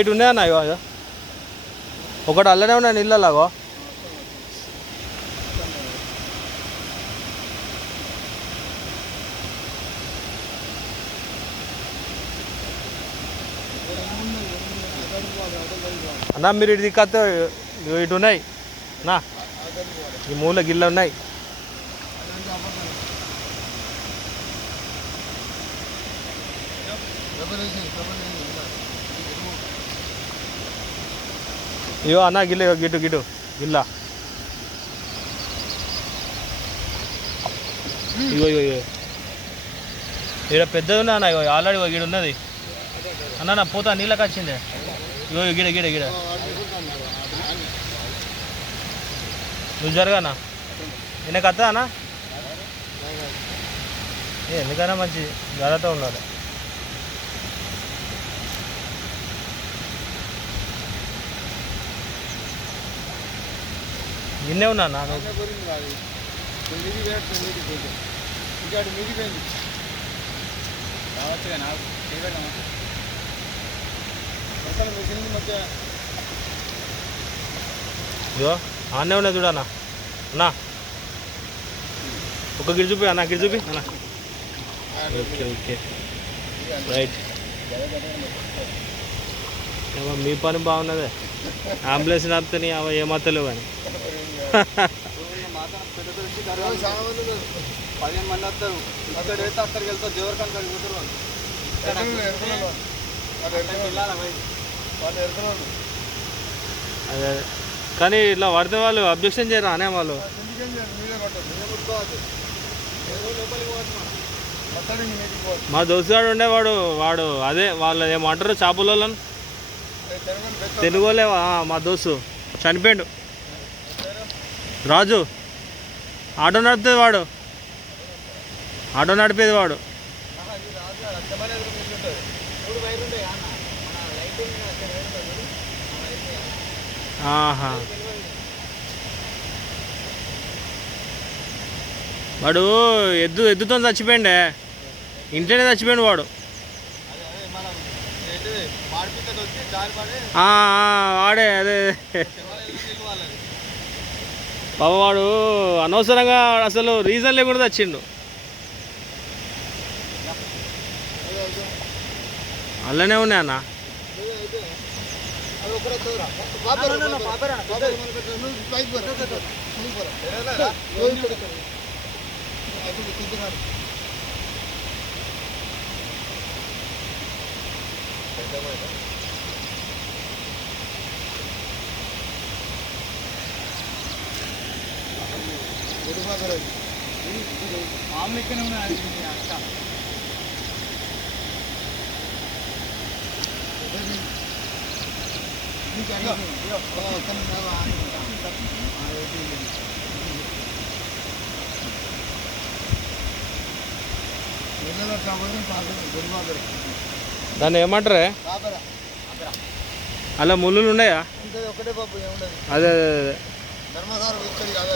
ఇటు ఉన్నాయన్న ఇగో ఇగో. ఒకటి అల్లనే ఉన్నాయి నీళ్ళలాగో అన్నా మీరు ఇటు దిక్కతే ఇటు ఉన్నాయి. నా ఈ మూల గిల్ల ఉన్నాయి. ఇగో అన్న గిల్ల ఇగో గిటు గిటు గిల్ల. ఇగో ఇగో ఇగో. ఇక్కడ పెద్దది ఉన్నా అన్న ఇగో ఆల్రెడీ గిడ ఉన్నది. అన్న నా పోతా నీళ్ళకి వచ్చిందే. ఇగో గిడ గిడ గిడ. నువ్వు జరగానా ఈయనకు వస్తా అన్న? ఏ ఎందుకైనా మంచి జాగ్రత్త ఉండాలి. నిన్నే ఉన్నా అన్న నువ్వు ఇగో ఆనే ఉన్నాయి చూడన్నా అన్నా. ఒక గిడి చూపి అన్న గిడి చూపి. అన్న. Okay okay. రైట్. మీ పని బాగున్నదే. అంబులెన్స్ నడుపుతాయి అవ ఏమత్తలేవు కానీ పదిహేను మంది వస్తారు ఇక్కడ అయితే అక్కడికి వెళ్తారు దేవరకాన్ కాడికి పోతారు వాళ్ళు వెళ్ళాలా భయ్? అదే. కానీ ఇట్లా పడితే వాళ్ళు అబ్జెక్షన్ చేయరా అనే వాళ్ళు మా దోస్తుగాడు ఉండేవాడు వాడు అదే వాళ్ళు ఏమంటారు చేపల వాళ్ళని తెలుగు వాళ్ళేవా మా దోస్తు చనిపోయాడు రాజు ఆటో నడిపేది వాడు. ఆటో నడిపేది వాడు. ఆహా. వాడు ఎద్దు ఎద్దుతో చచ్చిపోయిండే. ఇంట్లోనే చచ్చిపోయాడు వాడు. వాడే అదే. బాబా వాడు అనవసరంగా అసలు రీజన్ లేకుండా వచ్చిండు అలానే ఉన్నాయి అన్న చదువురా. పాపరా, పాపరా, పాపరా. నువ్వు పైకి పోరా. నువ్వు పోరా. ఎడలేరా? నువ్వు ఇక్కడ ఇక్కడ. అది కిందకి మామూలు ఎక్కనే ఉన్నాయి అక్క దాన్ని ఏమంటారే? అలా ముళ్ళులు ఉన్నాయా? ఒకటే బాబు ఏముండదు. అదే అదే అదే. ధర్మసారం ఇక్కడి కాదు